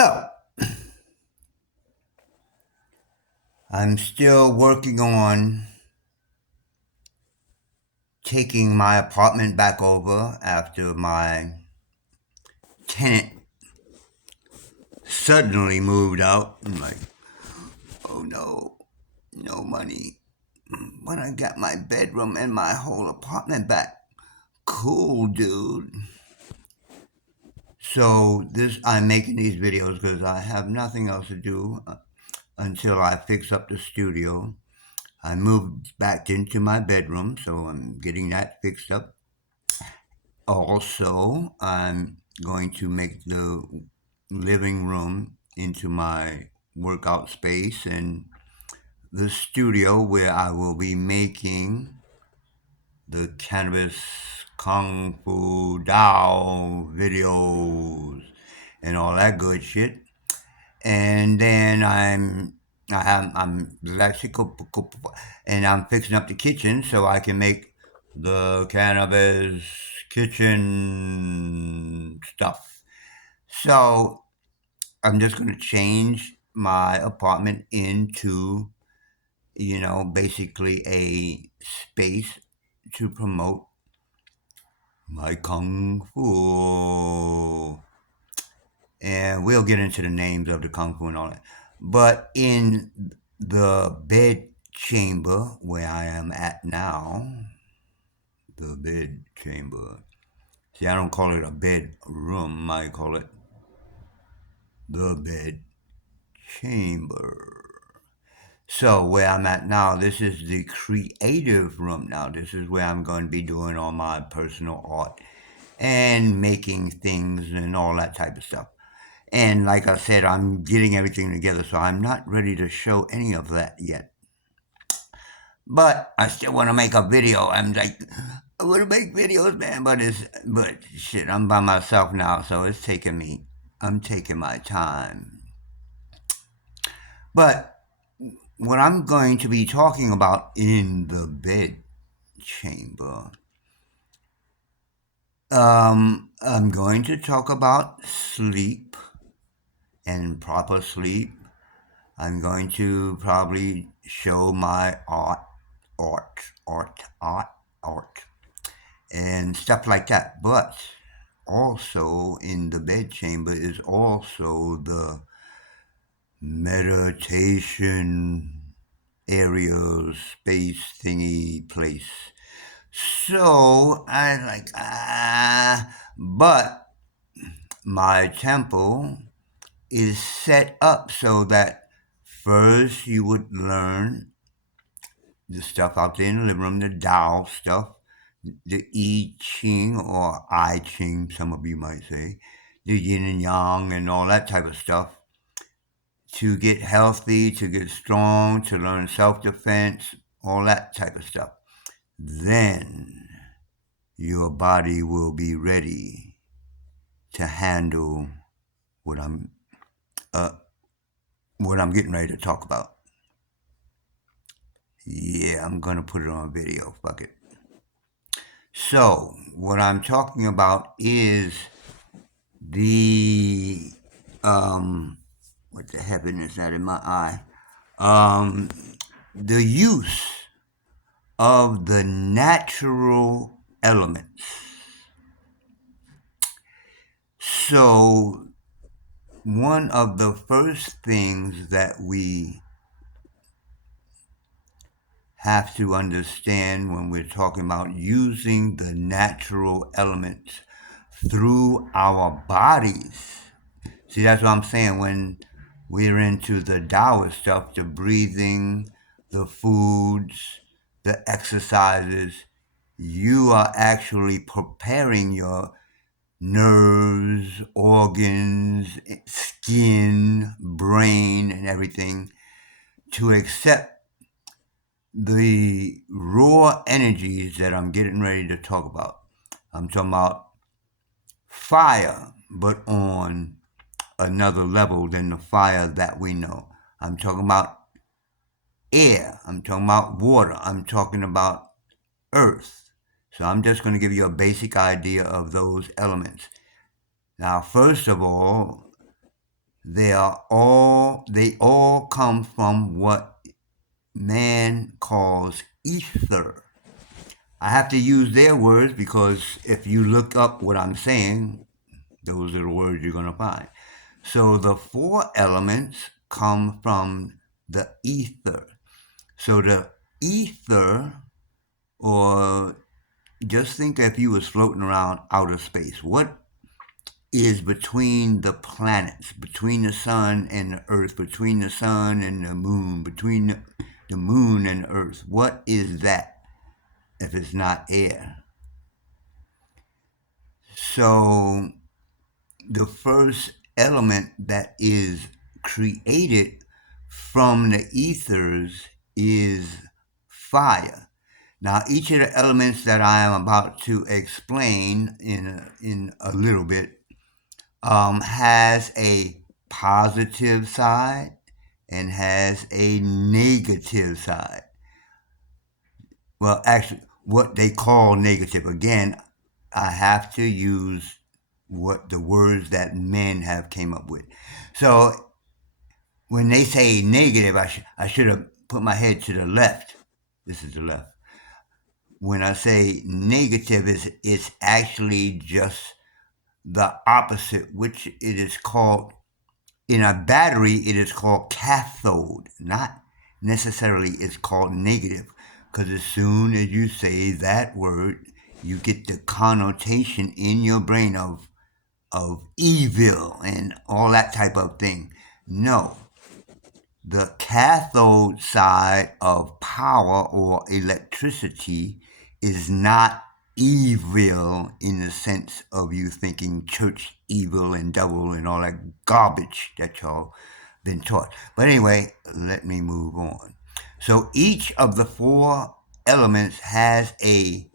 So, I'm still working on taking my apartment back over after my tenant suddenly moved out. I'm like, oh no, no money. When I got my bedroom and my whole apartment back. Cool, dude. So I'm making these videos because I have nothing else to do until I fix up the studio. I moved back into my bedroom, so I'm getting that fixed up. Also, I'm going to make the living room into my workout space and the studio where I will be making the cannabis kung fu Dao videos and all that good shit. And then I'm and I'm fixing up the kitchen so I can make the cannabis kitchen stuff. So I'm just going to change my apartment into, basically a space to promote my kung fu. And we'll get into the names of the kung fu and all that. But in the bed chamber where I am at now, the bed chamber. See, I don't call it a bedroom, I call it the bed chamber. So, where I'm at now, this is the creative room now. This is where I'm going to be doing all my personal art and making things and all that type of stuff. And like I said, I'm getting everything together, so I'm not ready to show any of that yet. But I still want to make a video. I'm like, I want to make videos, man, but shit, I'm by myself now, so I'm taking my time. But what I'm going to be talking about in the bed chamber, I'm going to talk about sleep and proper sleep. I'm going to probably show my art, and stuff like that. But also in the bed chamber is also the meditation area, space thingy place. So I like but my temple is set up so that first you would learn the stuff out there in the living room, the Tao stuff, the I Ching or I Ching, some of you might say, the yin and yang and all that type of stuff to get healthy, to get strong, to learn self defense, all that type of stuff. Then your body will be ready to handle what I'm uh, what I'm getting ready to talk about. Yeah, I'm gonna put it on video. Fuck it. So, what I'm talking about is the what the heaven is that in my eye? Um, the use of the natural elements. So, one of the first things that we have to understand when we're talking about using the natural elements through our bodies. See, that's what I'm saying. When we're into the Taoist stuff, the breathing, the foods, the exercises, you are actually preparing your nerves, organs, skin, brain, and everything to accept the raw energies that I'm getting ready to talk about. I'm talking about fire, but on another level than the fire that we know. I'm talking about air. I'm talking about water. I'm talking about earth. So I'm just going to give you a basic idea of those elements. Now, first of all, they all come from what man calls ether. I have to use their words because if you look up what I'm saying, those are the words you're going to find. So the four elements come from the ether. So the ether, or just think if you was floating around outer space, what is between the planets, between the sun and the earth, between the sun and the moon, between the moon and the earth? What is that if it's not air? So the first element that is created from the ethers is fire. Now, each of the elements that I am about to explain in a little bit has a positive side and has a negative side. Well, actually, what they call negative. Again, I have to use what the words that men have came up with. So when they say negative, I should have put my head to the left. This is the left. When I say negative, it's actually just the opposite, which it is called in a battery. It is called cathode, not necessarily it's called negative, because as soon as you say that word, you get the connotation in your brain of evil and all that type of thing. No, the cathode side of power or electricity is not evil in the sense of you thinking church evil and devil and all that garbage that y'all been taught. But anyway, let me move on. So each of the four elements has a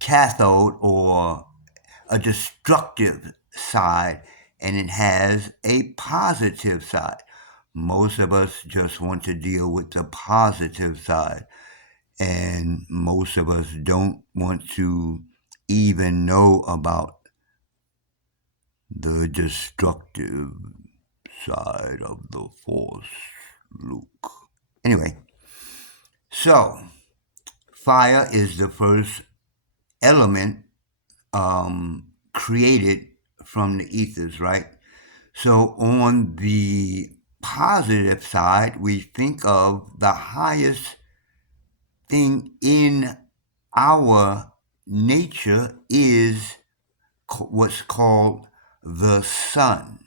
cathode or a destructive side, and it has a positive side. Most of us just want to deal with the positive side, and most of us don't want to even know about the destructive side of the force, Luke. Anyway, so fire is the first element created from the ethers, right? So on the positive side, we think of the highest thing in our nature is what's called the sun.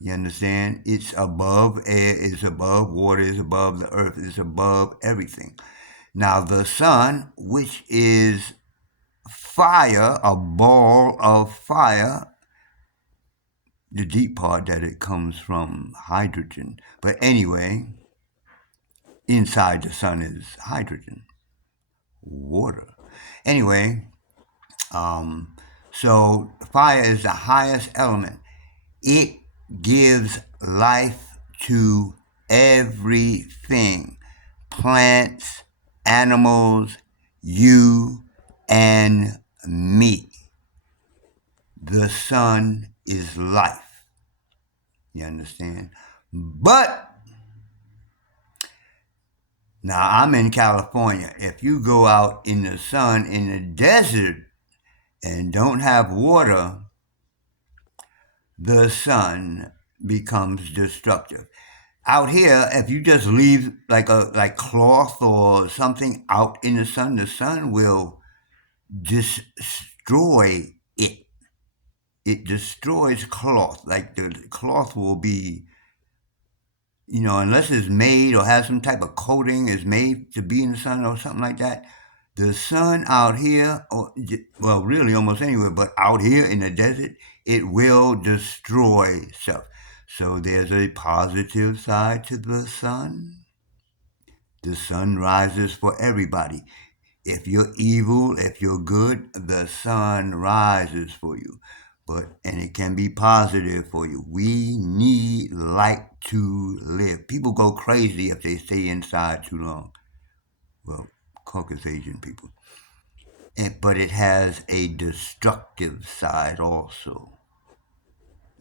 You understand? It's above air, it's above water, it's above the earth, it's above everything. Now, the sun, which is fire, a ball of fire, the deep part that it comes from hydrogen. But anyway, inside the sun is hydrogen, water. Anyway, so fire is the highest element. It gives life to everything: plants, animals, you, and me. The sun is life. You understand? But now I'm in California. If you go out in the sun in the desert and don't have water, the sun becomes destructive. Out here, if you just leave like cloth or something out in the sun will destroy it. It destroys cloth. Like the cloth will be, unless it's made or has some type of coating, is made to be in the sun or something like that. The sun out here, well, really almost anywhere, but out here in the desert, it will destroy stuff. So there's a positive side to the sun. The sun rises for everybody. If you're evil, if you're good, the sun rises for you. And it can be positive for you. We need light to live. People go crazy if they stay inside too long. Well, Caucasian people. But it has a destructive side also.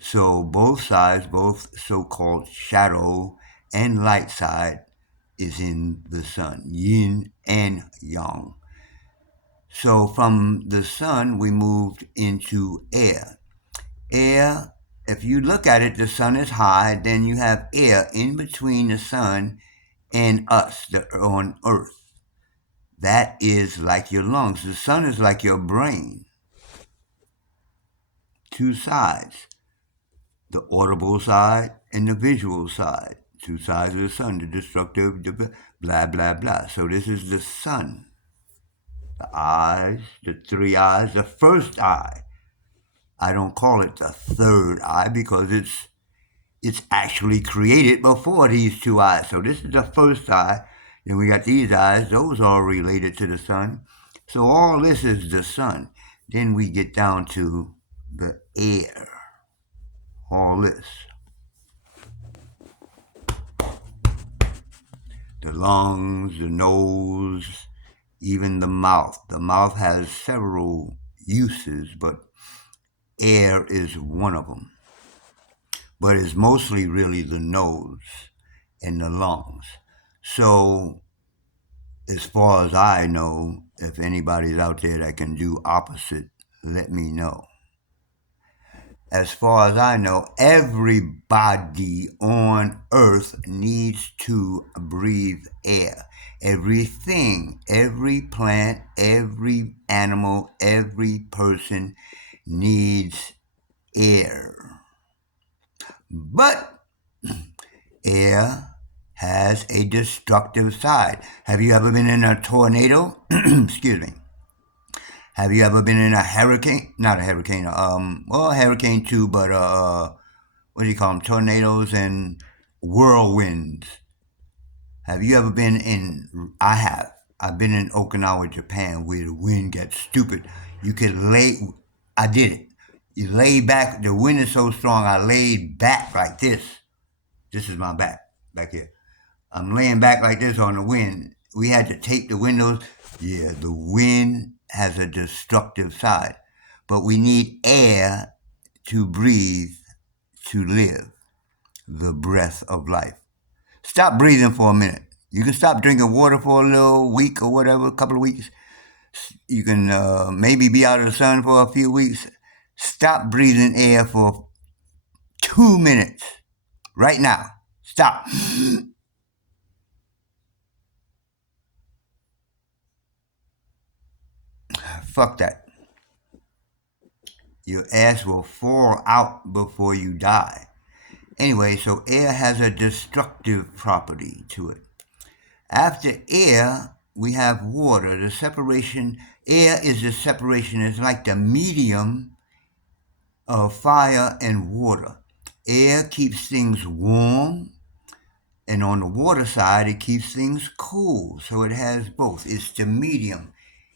So both sides, both so-called shadow and light side, is in the sun, yin and yang. So from the sun, we moved into air. Air, if you look at it, the sun is high, then you have air in between the sun and us on earth. That is like your lungs. The sun is like your brain. Two sides, the audible side and the visual side. Two sides of the sun, the destructive, the blah, blah, blah. So this is the sun. The eyes, the three eyes, the first eye. I don't call it the third eye because it's actually created before these two eyes. So this is the first eye. Then we got these eyes. Those are related to the sun. So all this is the sun. Then we get down to the air. All this. The lungs, the nose, even the mouth. The mouth has several uses, but air is one of them. But it's mostly really the nose and the lungs. So, as far as I know, if anybody's out there that can do opposite, let me know. As far as I know, everybody on earth needs to breathe air. Everything, every plant, every animal, every person needs air. But air has a destructive side. Have you ever been in a tornado? Excuse me. Have you ever been in a hurricane? Not a hurricane. Well, a hurricane too, but what do you call them? Tornadoes and whirlwinds. Have you ever been in? I have. I've been in Okinawa, Japan, where the wind gets stupid. You could lay. I did it. You lay back. The wind is so strong. I laid back like this. This is my back here. I'm laying back like this on the wind. We had to tape the windows. Yeah, the wind has a destructive side, but we need air to breathe, to live, the breath of life. Stop breathing for a minute. You can stop drinking water for a little week or whatever, a couple of weeks. You can maybe be out of the sun for a few weeks. Stop breathing air for 2 minutes right now. Stop. Fuck that. Your ass will fall out before you die. Anyway, so air has a destructive property to it. After air, we have water. The separation, air is the separation, it's like the medium of fire and water. Air keeps things warm, and on the water side, it keeps things cool. So it has both. It's the medium.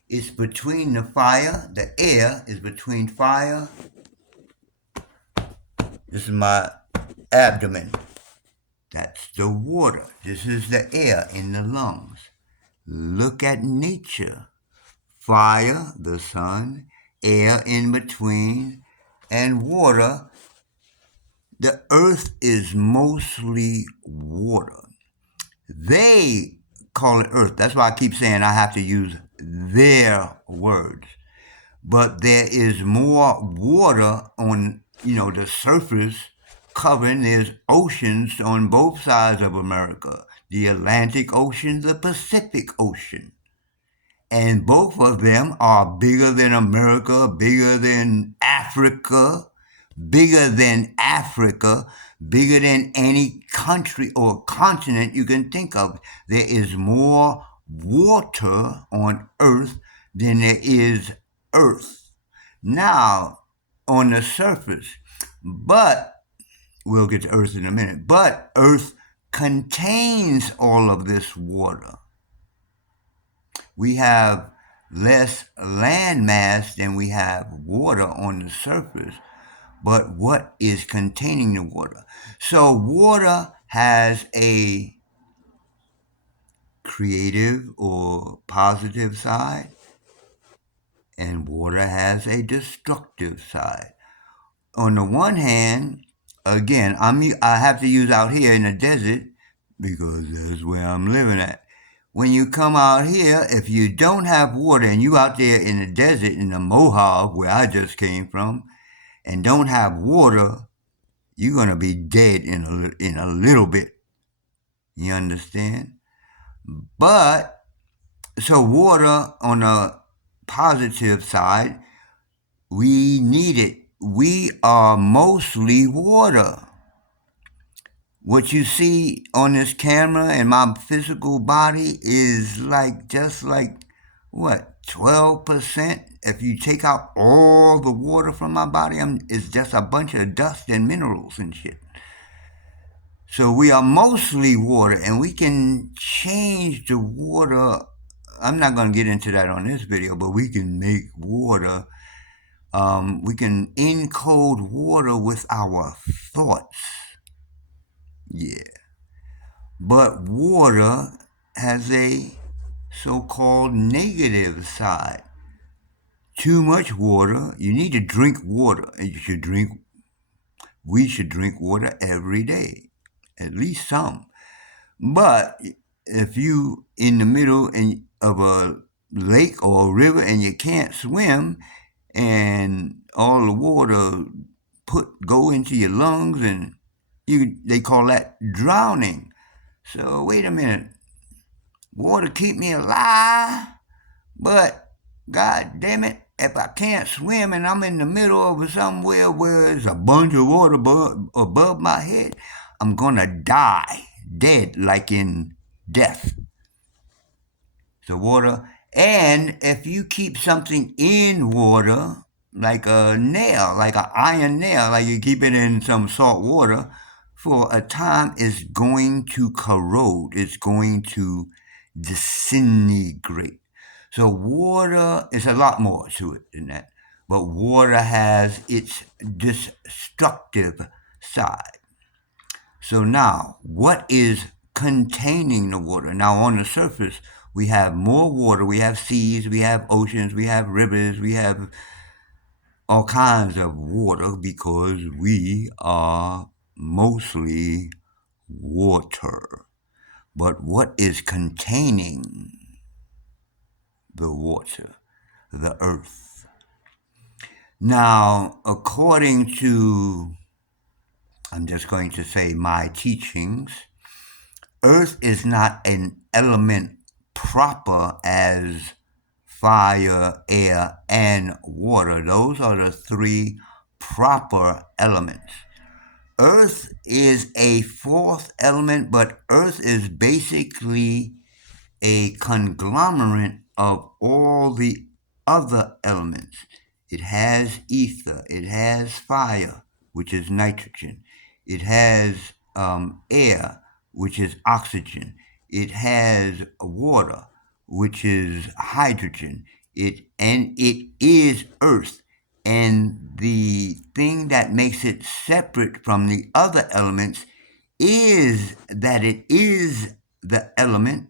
It's between the fire, the air is between fire. This is my abdomen. That's the water. This is the air in the lungs. Look at nature. Fire, the sun, air in between, and water. The earth is mostly water. They call it earth. That's why I keep saying I have to use their words. But there is more water on, the surface covering. There's oceans on both sides of America. The Atlantic Ocean, the Pacific Ocean. And both of them are bigger than America, bigger than Africa, bigger than any country or continent you can think of. There is more water on Earth than there is Earth. Now, on the surface, but we'll get to Earth in a minute, but Earth contains all of this water. We have less land mass than we have water on the surface, but what is containing the water? So water has a creative or positive side, and water has a destructive side. on the one hand, again, I have to use out here in the desert because that's where I'm living at. When you come out here, if you don't have water and you out there in the desert in the Mojave where I just came from and don't have water, you're gonna be dead in a little bit. You understand? But so water on the positive side, we need it. We are mostly water. What you see on this camera and my physical body is like just like what 12%. If you take out all the water from my body, it's just a bunch of dust and minerals and shit. So we are mostly water, and we can change the water. I'm not going to get into that on this video, but we can make water. We can encode water with our thoughts. Yeah. But water has a so-called negative side. Too much water, you need to drink water. We should drink water every day, at least some. But if you in the middle of a lake or a river and you can't swim, and all the water go into your lungs, and they call that drowning. So wait a minute, water keep me alive, but God damn it, if I can't swim and I'm in the middle of somewhere where there's a bunch of water above my head, I'm gonna die, dead, like in death. So water, and if you keep something in water, like a nail, like an iron nail, like you keep it in some salt water, for a time, it's going to corrode. It's going to disintegrate. So water is a lot more to it than that. But water has its destructive side. So now, what is containing the water? Now, on the surface, we have more water. We have seas, we have oceans, we have rivers, we have all kinds of water because we are mostly water. But what is containing the water? The earth. Now, according to, I'm just going to say my teachings, earth is not an element proper as fire, air, and water. Those are the three proper elements. Earth is a fourth element, but earth is basically a conglomerate of all the other elements. It has ether, it has fire, which is nitrogen, it has air, which is oxygen, it has water, which is hydrogen, it is earth. And the thing that makes it separate from the other elements is that it is the element,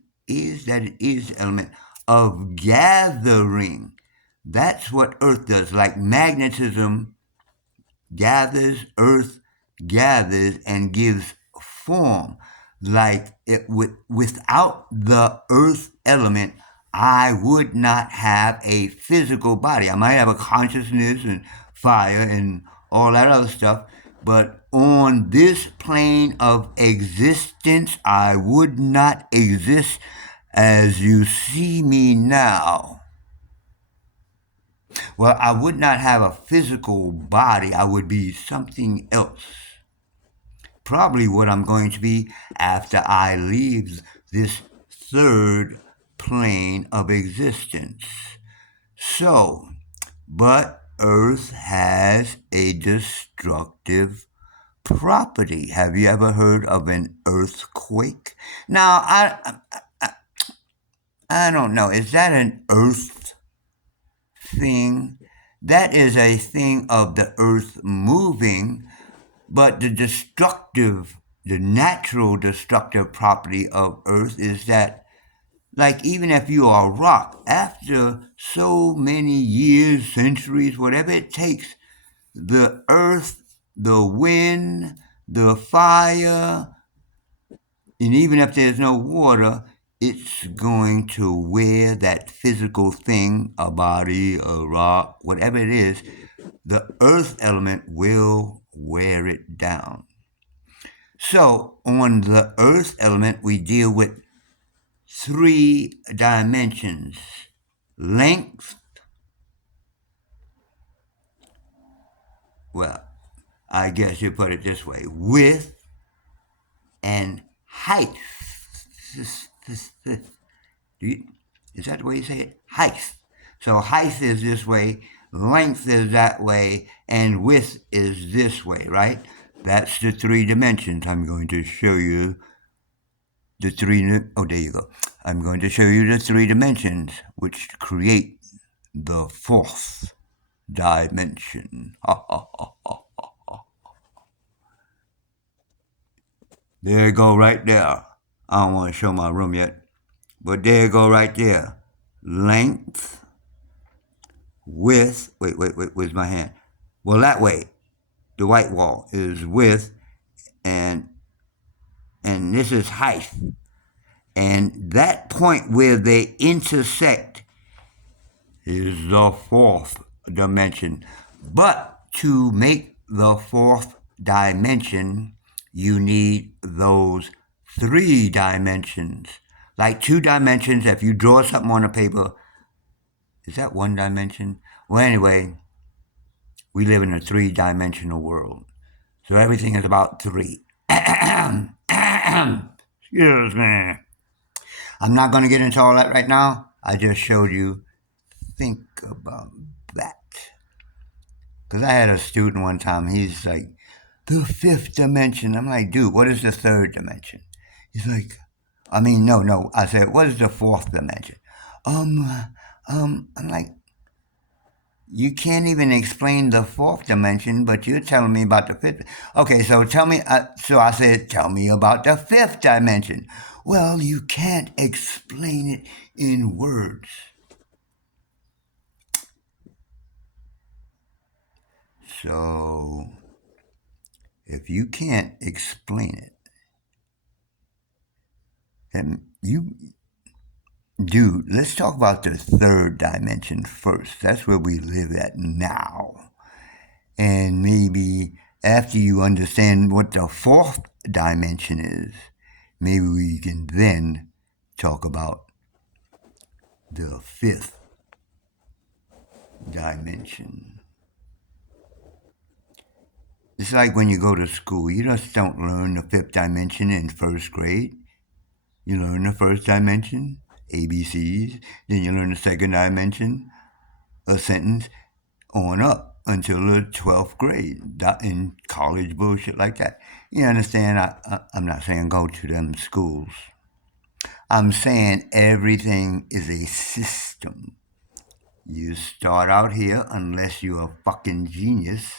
of gathering. That's what earth does. Like magnetism gathers, earth gathers and gives form. Like without the earth element, I would not have a physical body. I might have a consciousness and fire and all that other stuff, but on this plane of existence, I would not exist as you see me now. Well, I would not have a physical body. I would be something else. Probably what I'm going to be after I leave this third plane of existence. So, but Earth has a destructive property. Have you ever heard of an earthquake? Now, I don't know. Is that an earth thing? That is a thing of the earth moving, but the natural destructive property of earth is that, like, even if you are rock, after so many years, centuries, whatever it takes the earth, the wind, the fire, and even if there's no water, it's going to wear that physical thing, a body, a rock, whatever it is, the earth element will wear it down. So on the earth element, we deal with three dimensions: length, well, I guess you put it this way, width, and height. Is that the way you say it? Height. So height is this way, length is that way, and width is this way, right? That's the three dimensions. I'm going to show you the three. Oh, there you go. I'm going to show you the three dimensions which create the fourth dimension. There you go, right there. I don't want to show my room yet, but there you go, right there. Length, width. Wait. Where's my hand? Well, that way, the white wall is width, and this is height. And that point where they intersect is the fourth dimension. But to make the fourth dimension, you need those three dimensions. Like two dimensions, if you draw something on a paper, is that one dimension? Well, anyway, we live in a three-dimensional world. So everything is about three. Excuse me. I'm not going to get into all that right now. I just showed you. Think about that. Because I had a student one time, he's like, the fifth dimension. I'm like, dude, what is the third dimension? He's like, no. I said, what is the fourth dimension? I'm like, you can't even explain the fourth dimension, but you're telling me about the fifth. Okay, so tell me. So I said, tell me about the fifth dimension. Well, you can't explain it in words. So, if you can't explain it, then dude, let's talk about the third dimension first. That's where we live at now. And maybe after you understand what the fourth dimension is, maybe we can then talk about the fifth dimension. It's like when you go to school, you just don't learn the fifth dimension in first grade. You learn the first dimension, ABCs, then you learn the second dimension, a sentence, on up until the 12th grade in college bullshit like that. You understand? I'm not saying go to them schools. I'm saying everything is a system. You start out here unless you're a fucking genius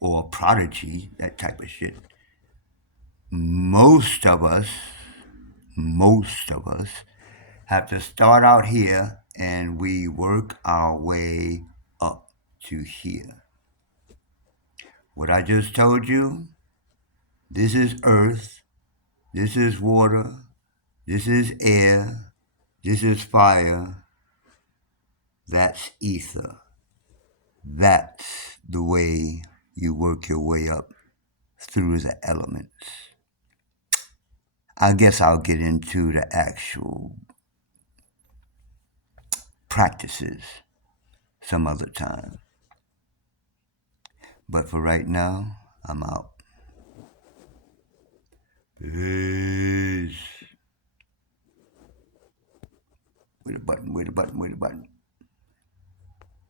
or a prodigy, that type of shit. Most of us have to start out here and we work our way up to here. What I just told you, this is earth, this is water, this is air, this is fire, that's ether. That's the way you work your way up through the elements. I guess I'll get into the actual practices some other time. But for right now, I'm out. Peace. Wait a button.